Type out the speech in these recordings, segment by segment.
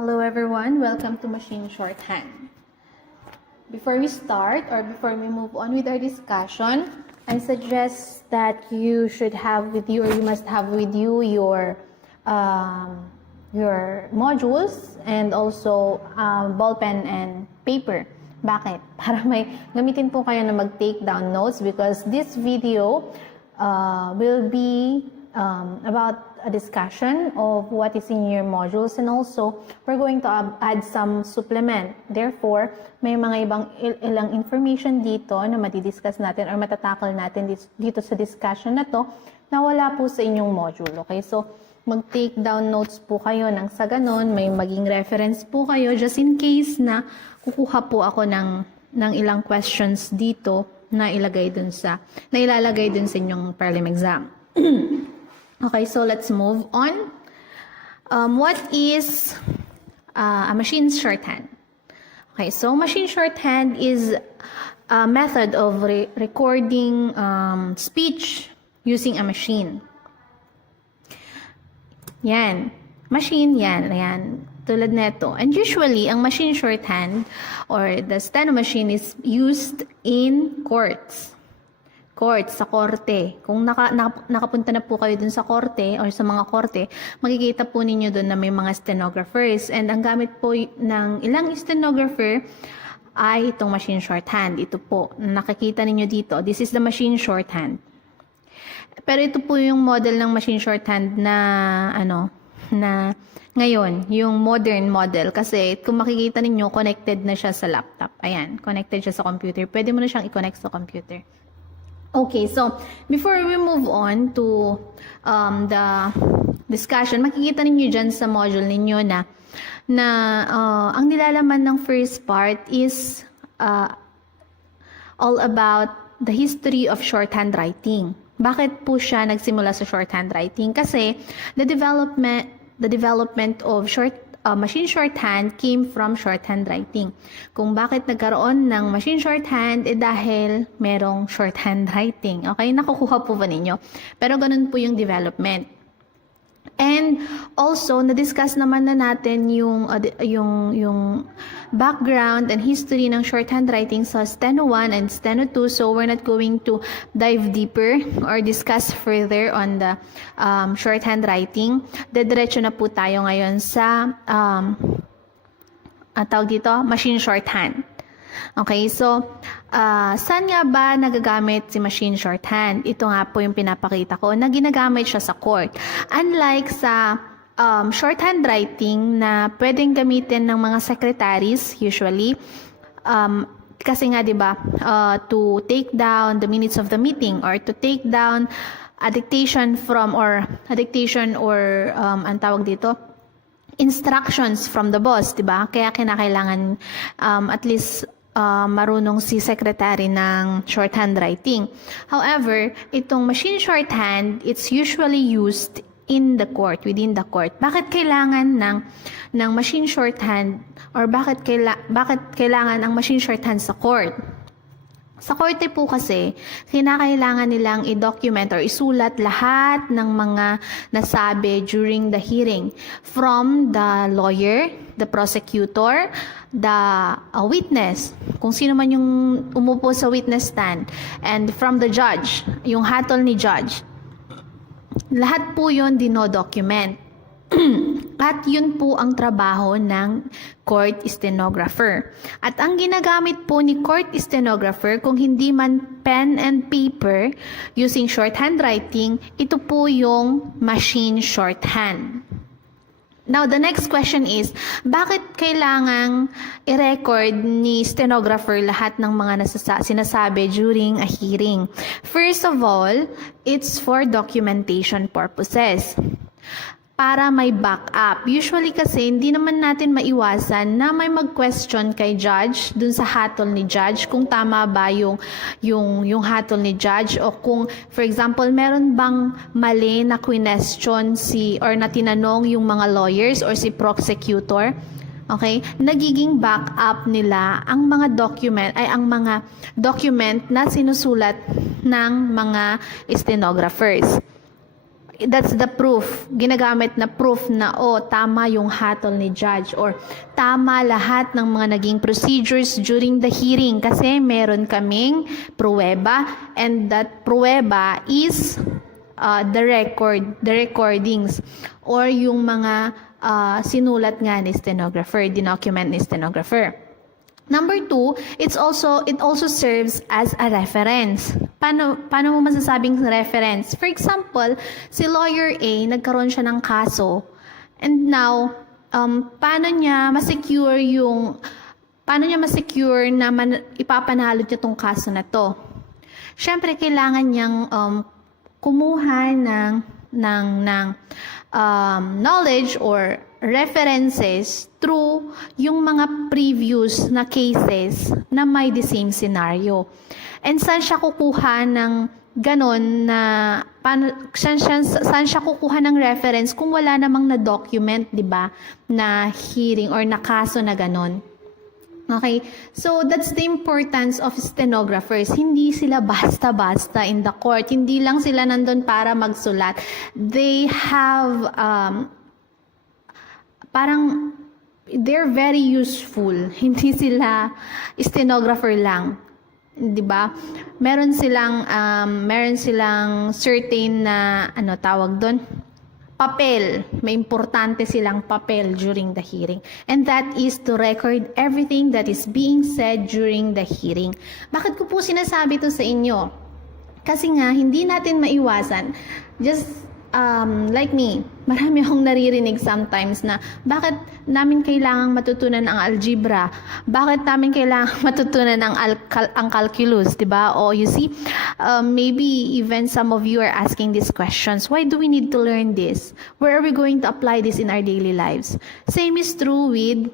Hello everyone, welcome to Machine Shorthand. Before we start or before we move on with our discussion, I suggest that you should have with you or you must have with you your modules and also ball pen and paper. Bakit? Para may gamitin po kayo na mag-take down notes because this video will be about a discussion of what is in your modules, and also we're going to add some supplement. Therefore, may mga ilang information dito na matidiscuss natin or matatakal natin dito sa discussion na to na wala po sa inyong module. Okay, so mag-take down notes po kayo nang sa ganon may maging reference po kayo just in case na kukuha po ako ng ilang questions dito na ilalagay dun sa inyong prelim exam. Okay, so let's move on. What is a machine shorthand? Okay, so machine shorthand is a method of recording speech using a machine. Yan. Machine yan. Ayan. Tulad neto. And usually, ang machine shorthand or the steno machine is used in courts. Sa korte. Kung nakapunta na po kayo dun sa korte or sa mga korte, makikita po ninyo dun na may mga stenographers. And ang gamit po ng ilang stenographer ay itong machine shorthand. Ito po, nakikita ninyo dito. This is the machine shorthand. Pero ito po yung model ng machine shorthand na ngayon, yung modern model. Kasi kung makikita ninyo, connected na siya sa laptop. Ayan, connected siya sa computer. Pwede mo na siyang i-connect sa computer. Okay, so before we move on to the discussion, makikita ninyo dyan sa module ninyo na ang nilalaman ng first part is all about the history of shorthand writing. Bakit po siya nagsimula sa shorthand writing? Kasi the development of machine shorthand came from shorthand writing. Kung bakit nagkaroon ng machine shorthand, dahil merong shorthand writing. Okay, nakukuha po ba ninyo? Pero ganun po yung development. And also, na-discuss naman na natin yung background and history ng shorthand writing sa Steno 1 and Steno 2. So, we're not going to dive deeper or discuss further on the shorthand writing. Diretso na po tayo ngayon sa tawag dito, machine shorthand. Okay, so saan nga ba nagagamit si machine shorthand? Ito nga po yung pinapakita ko na ginagamit siya sa court. Unlike sa shorthand writing na pwedeng gamitin ng mga secretaries usually, kasi nga 'di ba, to take down the minutes of the meeting or to take down a dictation or ang tawag dito, instructions from the boss, 'di ba? Kaya kinakailangan at least marunong si secretary ng shorthand writing. However, itong machine shorthand, it's usually used in the court, within the court. Bakit kailangan ng machine shorthand or bakit kailangan ang machine shorthand sa court? Sa korte po kasi, kinakailangan nilang i-document or isulat lahat ng mga nasabi during the hearing from the lawyer, the prosecutor, the witness, kung sino man yung umupo sa witness stand, and from the judge, yung hatol ni judge. Lahat po yun dino-document. At yun po ang trabaho ng court stenographer. At ang ginagamit po ni court stenographer, kung hindi man pen and paper using shorthand writing, ito po yung machine shorthand. Now, the next question is, bakit kailangang i-record ni stenographer lahat ng mga sinasabi during a hearing? First of all, it's for documentation purposes. Para may backup. Usually kasi, hindi naman natin maiwasan na may mag-question kay judge dun sa hatol ni judge kung tama ba yung hatol ni judge, o kung, for example, meron bang mali na question or na tinanong yung mga lawyers or si prosecutor. Okay? Nagiging backup nila ang mga document na sinusulat ng mga stenographers. that's the proof, ginagamit na proof na, tama yung hatol ni judge or tama lahat ng mga naging procedures during the hearing kasi meron kaming pruweba, and that pruweba is the recordings or yung mga sinulat nga ni stenographer, dinocument ni stenographer. Number 2, it also serves as a reference. Paano mo masasabing reference? For example, si lawyer A, nagkaroon siya ng kaso, and now, paano niya ma-secure na ipapanalo niya tong kaso na to? Siyempre, kailangan niyang kumuha ng knowledge or references through yung mga previous na cases na may the same scenario. And saan siya kukuha ng ganon na, saan siya kukuha ng reference kung wala namang na-document, di ba, na hearing or na kaso na ganon. Okay, so that's the importance of stenographers. Hindi sila basta-basta in the court. Hindi lang sila nandun para magsulat. They have parang they're very useful. Hindi sila stenographer lang. 'Di ba? Meron silang certain na tawag doon, papel. May importante silang papel during the hearing. And that is to record everything that is being said during the hearing. Bakit ko po sinasabi to sa inyo? Kasi nga hindi natin maiwasan. Just like me, marami akong naririnig sometimes na bakit namin kailangang matutunan ang algebra, bakit namin kailangang matutunan ang calculus, diba? O you see, maybe even some of you are asking these questions. Why do we need to learn this? Where are we going to apply this in our daily lives? Same is true with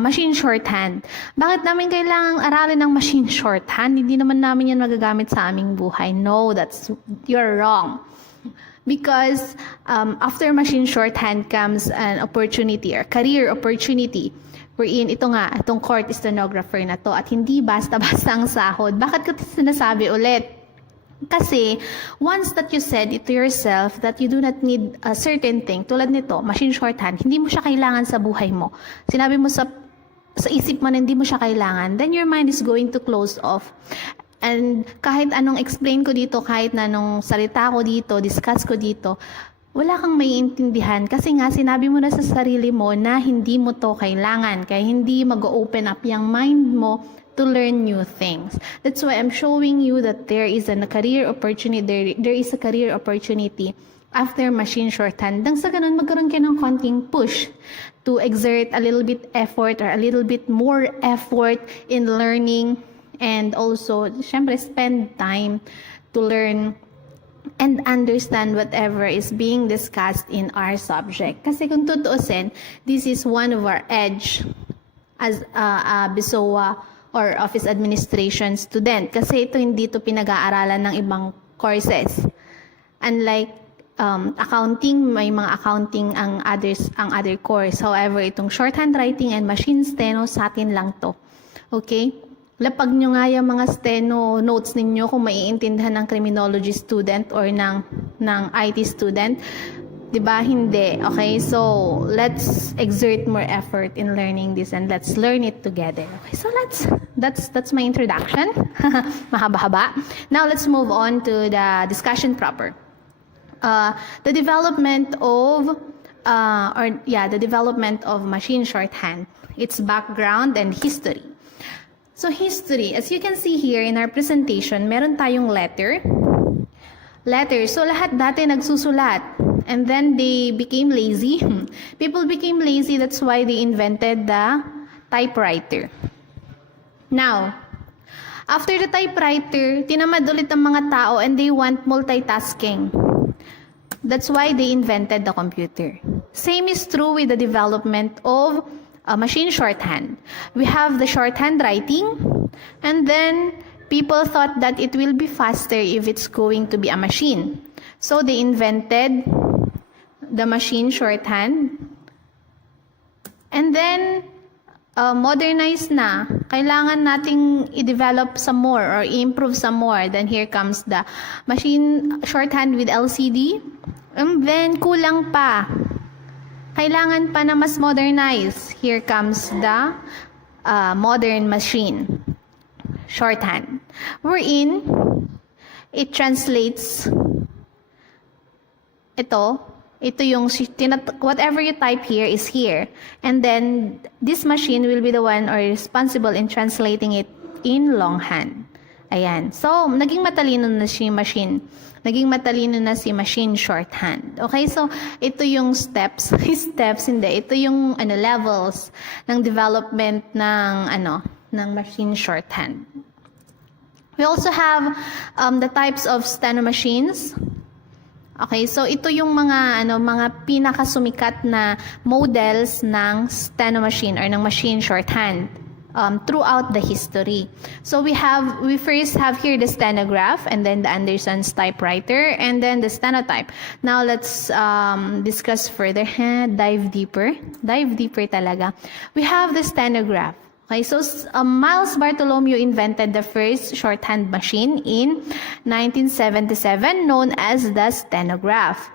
machine shorthand. Bakit namin kailangang aralin ng machine shorthand? Hindi naman namin yan magagamit sa aming buhay. No, you're wrong. Because after machine shorthand comes an opportunity or career opportunity wherein itong court stenographer na to at hindi basta-basta ang sahod. Bakit ko sinasabi ulit? Kasi once that you said it to yourself that you do not need a certain thing, tulad nito, machine shorthand, hindi mo siya kailangan sa buhay mo. Sinabi mo sa isip mo na hindi mo siya kailangan, then your mind is going to close off. And kahit anong explain ko dito, kahit na anong salita ko dito, discuss ko dito, wala kang maiintindihan kasi nga sinabi mo na sa sarili mo na hindi mo to kailangan, kaya hindi mag-open up yung mind mo to learn new things. That's why I'm showing you that there is a career opportunity, there is a career opportunity after machine shorthand. Dang sa ganun, magkaroon kayo ng konting push to exert a little bit effort or a little bit more effort in learning. And also, syempre, spend time to learn and understand whatever is being discussed in our subject. Kasi kung tutuusin, this is one of our edge as a BSOA or Office Administration student. Kasi ito hindi ito pinag-aaralan ng ibang courses. Unlike accounting, may mga accounting ang other course. However, itong shorthand writing and machine steno, sa atin lang to. Okay? Lapag nyo nga yung mga steno notes ninyo kung maiintindihan ng criminology student or ng IT student. Diba? Hindi. Okay? So, let's exert more effort in learning this and let's learn it together. Okay? So, that's my introduction. Mahaba-haba. Now, let's move on to the discussion proper. The development of machine shorthand, its background and history. So history, as you can see here in our presentation, meron tayong letter. So lahat dati nagsusulat. And then they became lazy. People became lazy, that's why they invented the typewriter. Now, after the typewriter, tinamad ulit ang mga tao and they want multitasking. That's why they invented the computer. Same is true with the development of machine shorthand. We have the shorthand writing, and then people thought that it will be faster if it's going to be a machine. So they invented the machine shorthand, and then modernized na. Kailangan nating i-develop some more or i-improve some more. Then here comes the machine shorthand with LCD. And then, kulang pa. Kailangan pa na mas modernize. Here comes the modern machine. Shorthand. Wherein, it translates ito yung whatever you type here is here. And then, this machine will be the one or responsible in translating it in longhand. Ayan. So, naging matalino na si machine. Naging matalino na si machine shorthand. Okay? So, ito yung steps. Hindi. Ito yung levels ng development ng machine shorthand. We also have the types of steno machines. Okay, so ito yung mga pinakasumikat na models ng steno machine or ng machine shorthand throughout the history. So we first have here the stenograph, and then the Anderson's typewriter, and then the stenotype. Now let's discuss further. Dive deeper talaga. We have the stenograph. Okay, so Miles Bartholomew invented the first shorthand machine in 1977, known as the stenograph.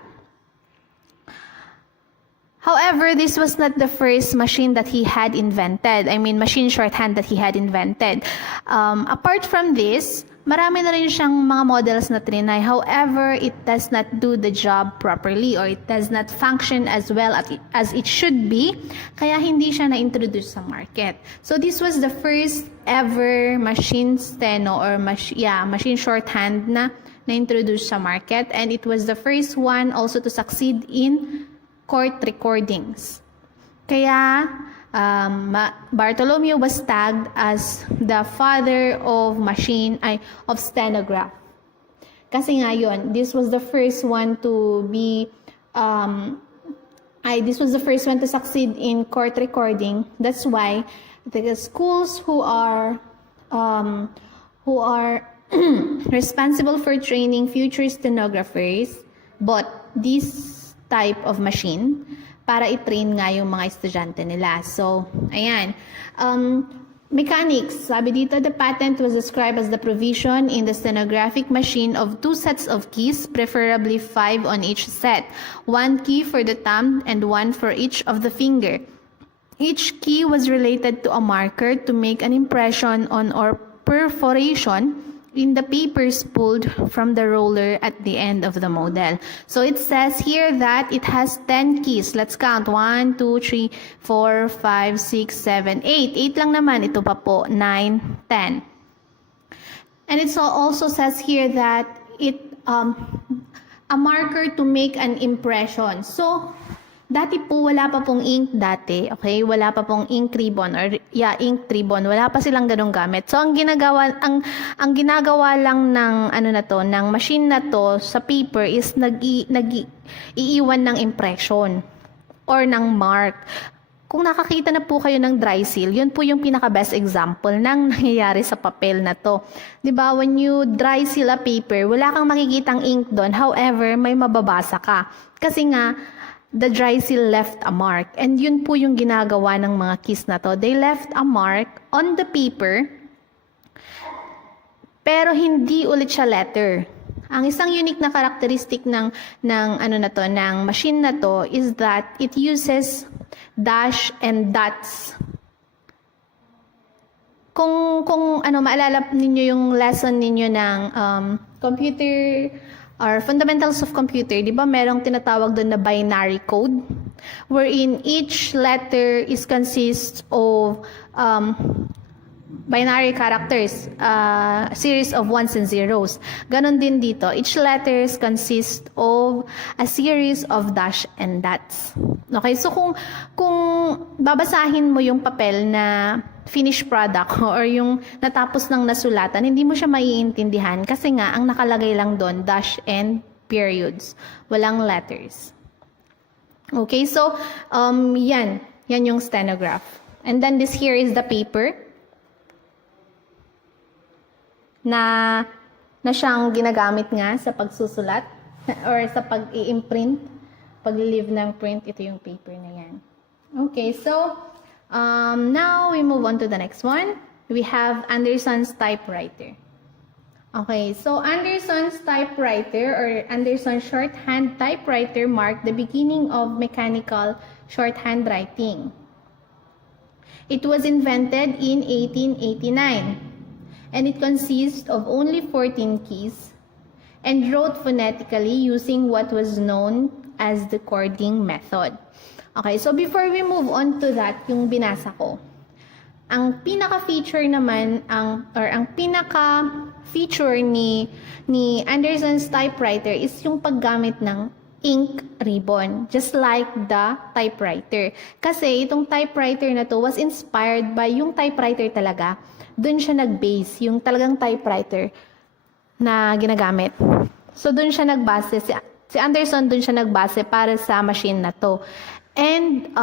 However, this was not the first machine that he had invented. I mean, machine shorthand that he had invented. Apart from this, marami na rin siyang mga models na trinay. However, it does not do the job properly, or it does not function as well as it should be. Kaya hindi siya na-introduce sa market. So this was the first ever machine steno or machine shorthand na na-introduce sa market, and it was the first one also to succeed in court recordings. Kaya Bartholomew was tagged as the father of stenograph. Kasi nga yun, this was the first one to succeed in court recording. That's why the schools who are responsible for training future stenographers bought this type of machine para i-train nga yung mga estudyante nila. So, ayan. Mechanics. Sabi dito, the patent was described as the provision in the stenographic machine of 2 sets of keys, preferably 5 on each set. 1 key for the thumb and 1 for each of the finger. Each key was related to a marker to make an impression on or perforation in the papers pulled from the roller at the end of the model. So it says here that it has 10 keys. Let's count. 1, 2, 3, 4, 5, 6, 7, 8. 8 lang naman. Ito pa po. 9, 10. And it also says here that a marker to make an impression. So, dati po, wala pa pong ink dati, okay? Wala pa pong ink ribbon or ink ribbon. Wala pa silang ganung gamit. So, ang ginagawa lang ng ng machine na to sa paper is iiwan ng impression or ng mark. Kung nakakita na po kayo ng dry seal, yun po yung pinaka-best example ng nangyayari sa papel na to. 'Di ba? When you dry seal a paper, wala kang makikitang ink doon. However, may mababasa ka. Kasi nga, the dry seal left a mark. And yun po yung ginagawa ng mga keys na to. They left a mark on the paper, pero hindi ulit siya letter. Ang isang unique na characteristic ng machine na to is that it uses dash and dots. Kung maalala ninyo yung lesson ninyo ng computer or fundamentals of computer, di ba merong tinatawag doon na binary code, wherein each letter consists of binary characters, series of ones and zeros. Ganon din dito. Each letters consist of a series of dash and dots. Okay, so kung babasahin mo yung papel na finished product or yung natapos ng nasulatan, hindi mo siya maiintindihan kasi nga ang nakalagay lang doon dash and periods. Walang letters. Okay, so yan yung stenograph. And then this here is the paper na siyang ginagamit nga sa pagsusulat or sa pag-i-imprint, pag-leave ng print, ito yung paper na yan. Okay, so now we move on to the next one. We have Anderson's typewriter. Okay, so Anderson's typewriter or Anderson's shorthand typewriter marked the beginning of mechanical shorthand writing. It was invented in 1889 and it consists of only 14 keys and wrote phonetically using what was known as the chording method. Okay, so before we move on to that, yung binasa ko, ang pinaka-feature naman, ang pinaka-feature ni Anderson's typewriter is yung paggamit ng ink ribbon, just like the typewriter. Kasi itong typewriter na to was inspired by yung typewriter talaga. Doon siya nag-base, yung talagang typewriter na ginagamit. So doon siya nagbase, si Anderson doon siya nagbase para sa machine na to. And,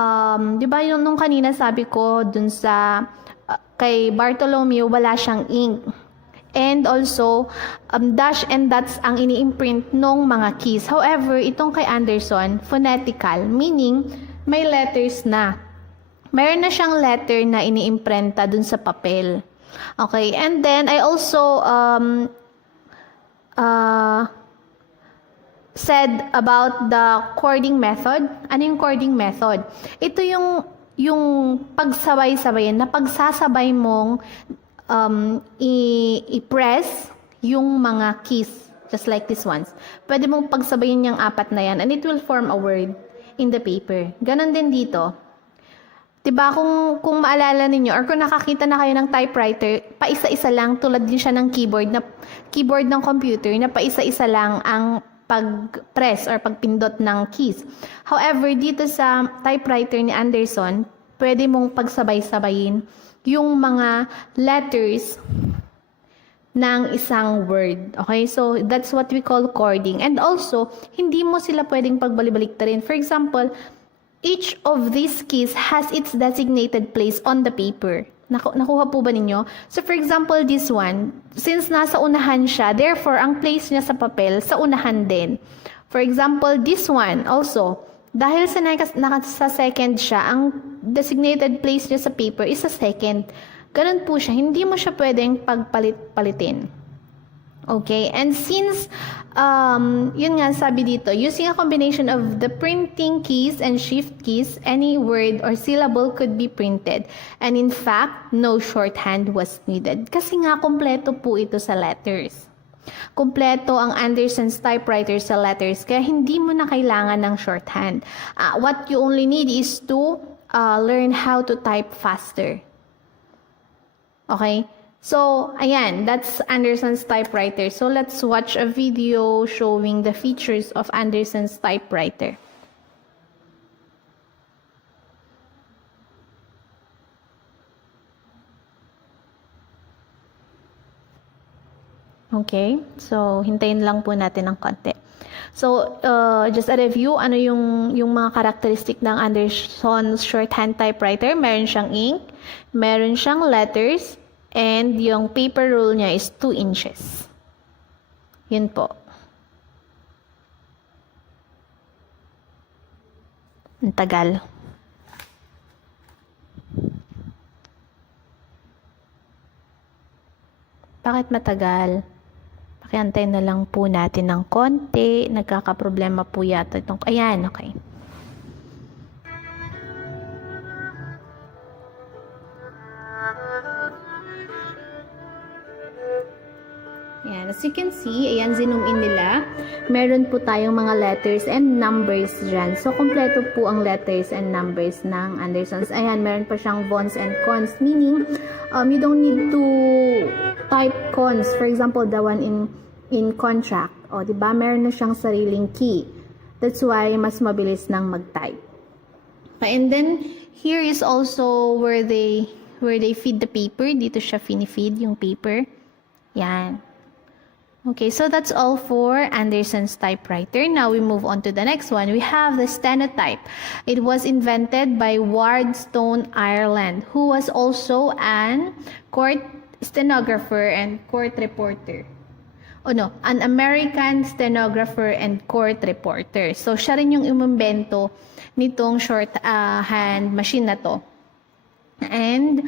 di ba yung nung kanina sabi ko dun sa kay Bartholomew, wala siyang ink. And also, dash and dots ang ini-imprint nung mga keys. However, itong kay Anderson, phonetical, meaning may letters na. Mayroon na siyang letter na ini-imprenta dun sa papel. Okay, and then I also said about the chording method. Ano yung chording method? Ito yung pagsabay-sabayin, na pagsasabay mong i-press yung mga keys, just like this ones. Pwede mong pagsabayin yung apat na yan and it will form a word in the paper. Ganon din dito. Diba kung maalala ninyo or kung nakakita na kayo ng typewriter, paisa-isa lang, tulad din siya ng keyboard ng computer na paisa-isa lang ang pag-press or pagpindot ng keys. However, dito sa typewriter ni Anderson, pwede mong pagsabay-sabayin yung mga letters ng isang word. Okay? So, that's what we call chording. And also, hindi mo sila pwedeng pagbalik-baliktarin. For example, each of these keys has its designated place on the paper. Nakuha po ba ninyo? So, for example, this one, since nasa unahan siya, therefore, ang place niya sa papel, sa unahan din. For example, this one also, dahil sa nasa second siya, ang designated place niya sa paper is sa second. Ganun po siya. Hindi mo siya pwedeng pagpalit-palitin. Okay? And since, yun nga sabi dito, using a combination of the printing keys and shift keys, any word or syllable could be printed. And in fact, no shorthand was needed. Kasi nga, kompleto po ito sa letters. Kompleto ang Anderson's typewriter sa letters, kaya hindi mo na kailangan ng shorthand. What you only need is to learn how to type faster. Okay? So, ayan, that's Anderson's typewriter. So, let's watch a video showing the features of Anderson's typewriter. Okay? So, hintayin lang po natin ng konti. So, just a review, ano yung mga karakteristik ng Anderson's shorthand typewriter? Meron siyang ink, meron siyang letters, and yung paper roll niya is 2 inches. Yun po. Ang tagal. Bakit matagal? Pakiantay na lang po natin ng konti. Nagkakaproblema po yata itong... Ayan, okay. Ayan, as you can see, ayan, zoom in nila. Meron po tayong mga letters and numbers dyan. So, kompleto po ang letters and numbers ng Anderson's. Ayan, meron pa siyang vons and cons, meaning, you don't need to type cons. For example, the one in contract. O, diba? Meron na siyang sariling key. That's why, mas mabilis nang mag-type. And then, here is also where they feed the paper. Dito siya feed yung paper. Yan. Okay, so that's all for Anderson's typewriter. Now we move on to the next one. We have the stenotype. It was invented by Wardstone, Ireland, who was also an court stenographer and court reporter. Oh no, an American stenographer and court reporter. So siya rin yung imumbento nitong shorthand machine na to. And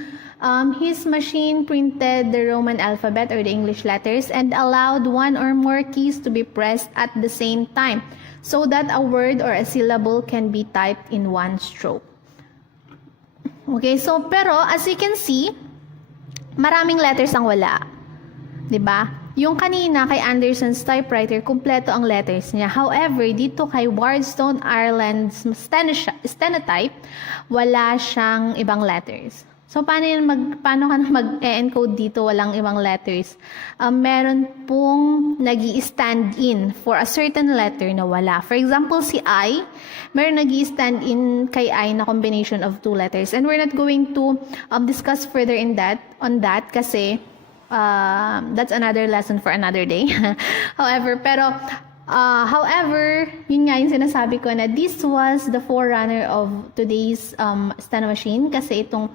his machine printed the Roman alphabet or the English letters and allowed one or more keys to be pressed at the same time so that a word or a syllable can be typed in one stroke. Okay, so pero as you can see, maraming letters ang wala. 'Di ba? Yung kanina kay Anderson's typewriter, kumpleto ang letters niya. However, dito kay Wardstone Ireland's stenotype, wala siyang ibang letters. So, paano ka mag-encode dito walang ibang letters? Meron pong nag-i-stand in for a certain letter na wala. For example, si I, meron nag-i-stand in kay I na combination of two letters. And we're not going to discuss further on that kasi that's another lesson for another day. However, yun nga yung sinasabi ko na this was the forerunner of today's steno machine kasi itong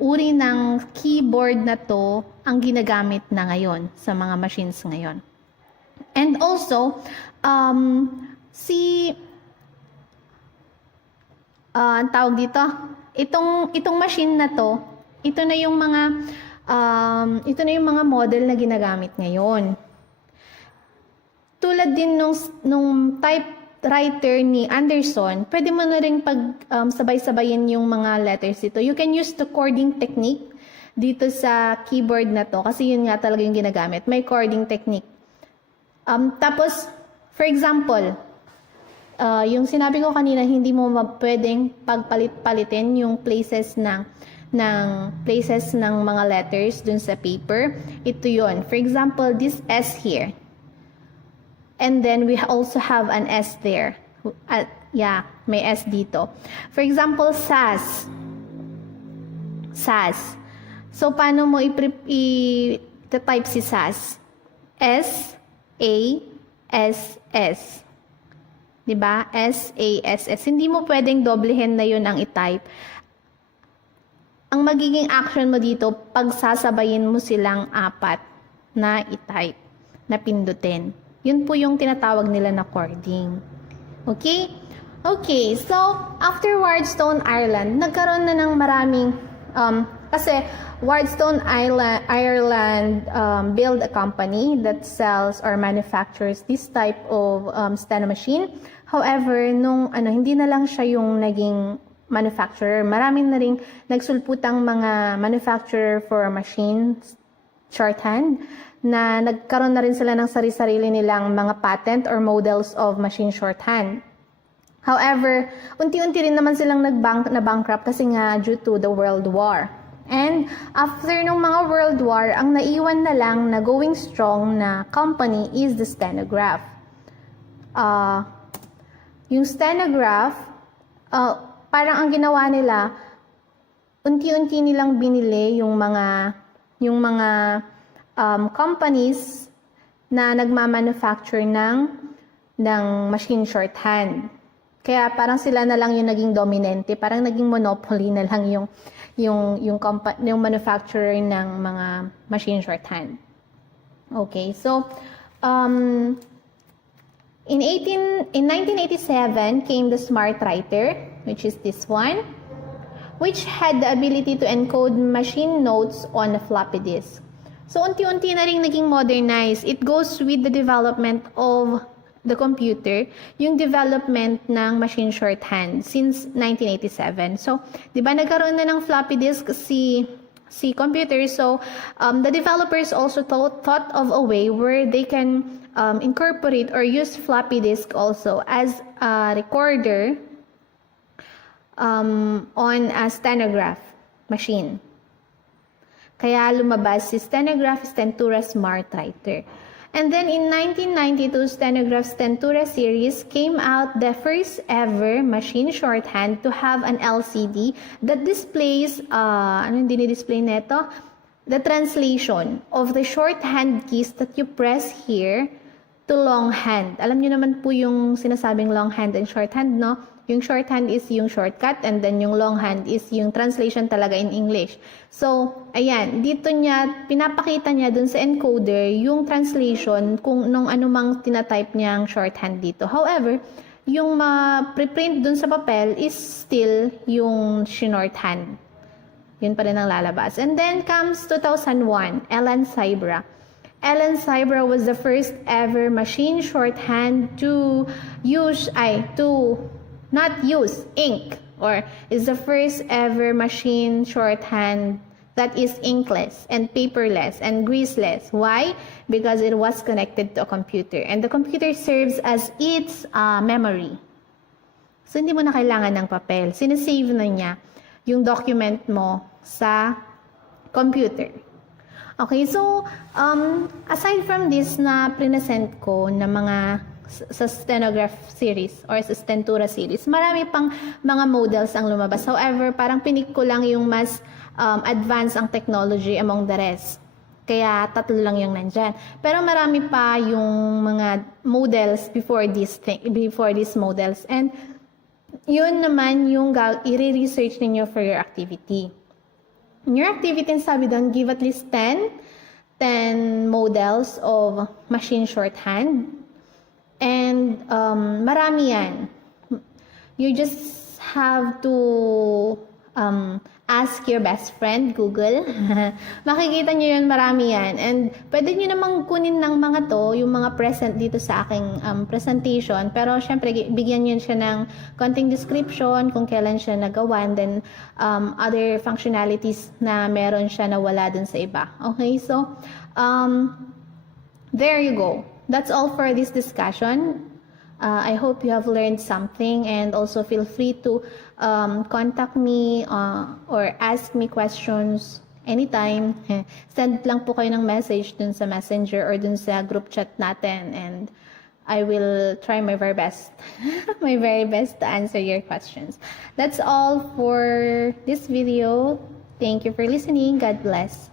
uri ng keyboard na to ang ginagamit na ngayon sa mga machines ngayon. And also, ang tawag dito, itong machine na to, ito na yung mga model na ginagamit ngayon. Tulad din nung typewriter ni Anderson, pwede mo na rin sabay-sabayin yung mga letters dito. You can use the chording technique dito sa keyboard na to kasi yun nga talaga yung ginagamit. May chording technique. Tapos, for example, yung sinabi ko kanina, hindi mo pwedeng pagpalit-palitin yung places ng mga letters dun sa paper. Ito yun. For example, this S here. And then we also have an S there. May S dito. For example, SAS. So, paano mo i-type si SAS? S-A-S-S. Diba? S-A-S-S. Hindi mo pwedeng doblehin na yun ang i-type. Ang magiging action mo dito, pagsasabayin mo silang apat na i-type, na pindutin. Yun po yung tinatawag nila na chording. Okay? Okay, so after Wardstone Ireland, nagkaroon na ng maraming, kasi Wardstone Ireland build a company that sells or manufactures this type of steno machine. However, hindi na lang siya yung naging manufacturer. Marami na rin nagsulputang mga manufacturer for machines, shorthand, na nagkaroon na rin sila ng sarili-sarili nilang mga patent or models of machine shorthand. However, unti-unti rin naman silang na-bankrupt kasi nga due to the World War. And after nung mga World War, ang naiwan na lang na going strong na company is the stenograph. Yung stenograph, parang ang ginawa nila, unti-unti nilang binili yung mga companies na nagmamanufacture ng machine shorthand. Kaya parang sila na lang yung naging dominante, parang naging monopoly na lang yung manufacturer ng mga machine shorthand. Okay, so in 1987 came the Smart Writer, which is this one, which had the ability to encode machine notes on a floppy disk. So, unti-unti na rin naging modernized. It goes with the development of the computer, yung development ng machine shorthand since 1987. So, di ba nagkaroon na ng floppy disk si computer. So, the developers also thought of a way where they can incorporate or use floppy disk also as a recorder on a stenograph machine. Kaya lumabas si Stenograph Stentura Smart Writer. And then in 1992, Stenograph Stentura series came out the first ever machine shorthand to have an LCD that displays, ano yung dinidisplay neto? The translation of the shorthand keys that you press here to longhand. Alam niyo naman po yung sinasabing longhand and shorthand, no? Yung shorthand is yung shortcut and then yung longhand is yung translation talaga in English. So, ayan, dito pinapakita niya dun sa encoder yung translation kung nung anumang tinatype niyang shorthand dito. However, yung ma-preprint dun sa papel is still yung shorthand. Yun pa rin ang lalabas. And then comes 2001, Ellen Cybra. Ellen Cybra was the first ever machine shorthand to not use ink, or is the first ever machine shorthand that is inkless and paperless and greaseless. Why? Because it was connected to a computer, and the computer serves as its memory. So, hindi mo na kailangan ng papel. Sinesave na niya yung document mo sa computer. Okay, so, aside from this na present ko na mga sa stenograph series or sa stentura series, marami pang mga models ang lumabas. However, parang pinik ko lang yung mas advanced ang technology among the rest. Kaya tatlo lang yung nandyan. Pero marami pa yung mga models before these models. And yun naman yung i-research ninyo for your activity. In your activity, sabi doon, give at least 10 models of machine shorthand. And marami yan. You just have to ask your best friend, Google. Makikita nyo yun, marami yan. And pwede nyo namang kunin ng mga to, yung mga present dito sa aking presentation. Pero syempre, bigyan nyo siya ng konting description kung kailan siya nagawa, and then other functionalities na meron siya na wala dun sa iba. Okay, so there you go. That's all for this discussion. I hope you have learned something, and also feel free to contact me or ask me questions anytime. Send lang po kayo ng message dun sa messenger or dun sa group chat natin, and I will try my very best to answer your questions. That's all for this video. Thank you for listening. God bless.